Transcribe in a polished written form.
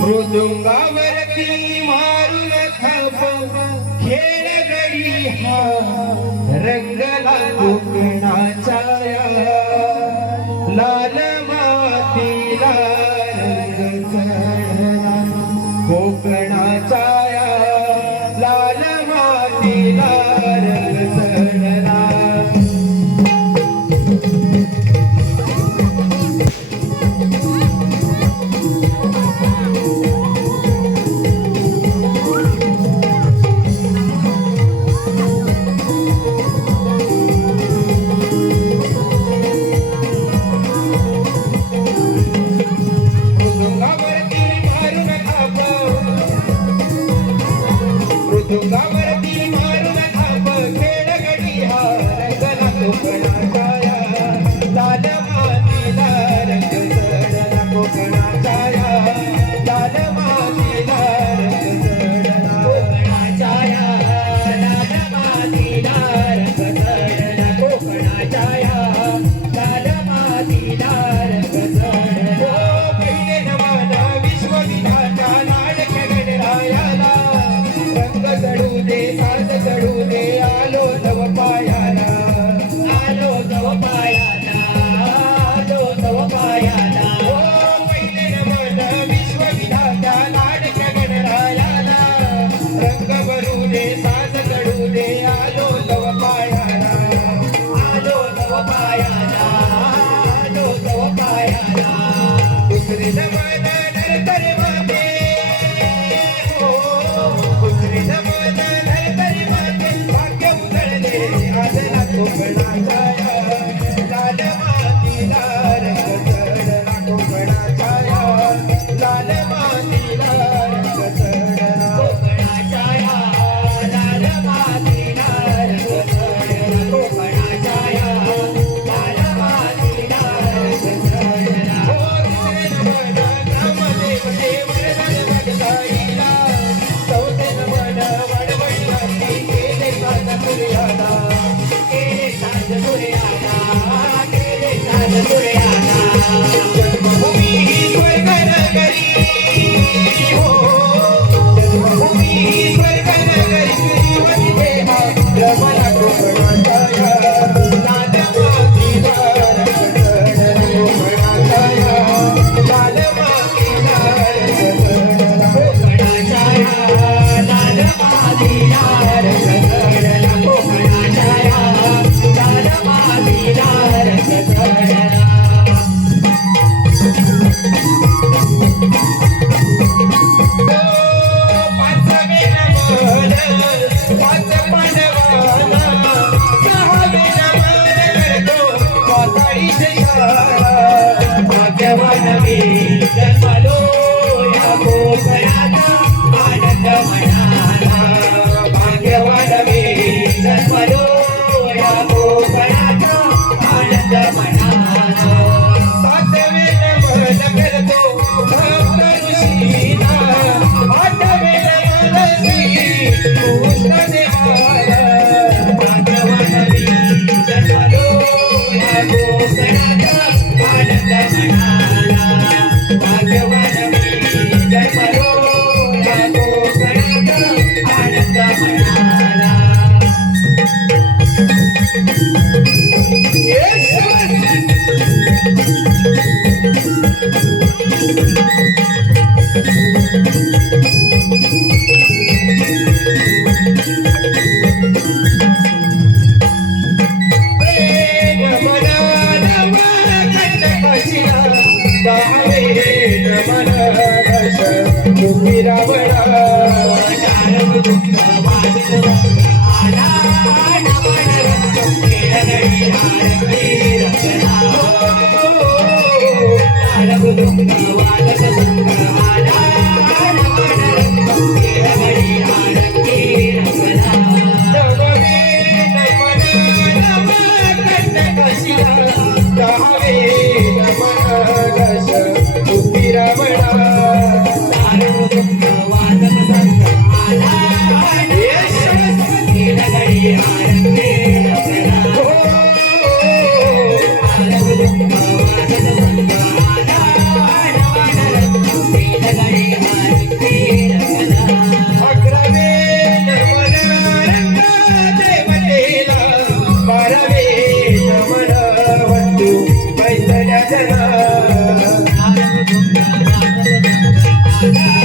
मृदुंगावरती मारून थाप खेळ गडी हा रंगला कोकणाचा लाल मातीला रंग चढला कोकणाचा लाल मातीला रंग चढला मृदुंगावरती मारून थाप खेळ गडी हा रंगला कोकणाचा लाल मातीला रंग चढला कोकणाचा लाल मातीला रंग चढला कोकणाचा लाल मातीला रंग चढला कोकणाचा लाल मातीला रंग चढला पहिले नवाना विश्वविधाता लाडक्या गणरायाला रंग चढू दे साज चढू दे आलो तव पायाला आलो तव पायाला आलो तव पायाला ओ पहिले नमन विश्वविधात्या लाडक्या गणरायाला रंग भरू दे साज चढू दे आलो तव पायाला आलो तव पायाला आलो तव पायाला दुसरे नमन नरतरे माते दुसरे नमन नरतरे माते भाग्य उजळले आजला कोकणाचा लाल मातीला रंग चढला कोकणाचा लाल मातीला रंग चढला कोकणाचा लाल मातीला रंग चढला कोकणाचा लाल मातीला रंग चढला ओ दुसरे नमन ग्रामदेवते वरदान जगदाईला चौथे नमन वडवडिलांनी केले साज सूर्याला केले साज सूर्याला केले साज सूर्याला जन्मभूमी ही स्वर्ग नगरी हो जन्मभूमी ही स्वर्ग नगरी श्रीवती देहा रमला कोकणाचा लाल मातीला रंग चढला कोकणाचा लाल मातीला रंग चढला कोकणाचा लाल मातीला रंग चढला कोकणाचा लाल मातीला रंग चढला पाचवे नमन पाच पांडवांना सहावे नमन करतो पाताळीचे शाळा भाग्यवान मी जन्मलो या कोकणाचा आनंद मनाला भाग्यवान मी जन्मलो या कोकणाचा आनंद मनाला सातवे नमन करतो भक्त ऋषीला आठवे नमन श्री कृष्ण देवाला भाग्यवान मी जन्मलो या कोकणाचा आनंद मनाला भाग्यवान मी जन्मलो या कोकणाचा आनंद मनाला रमणा गा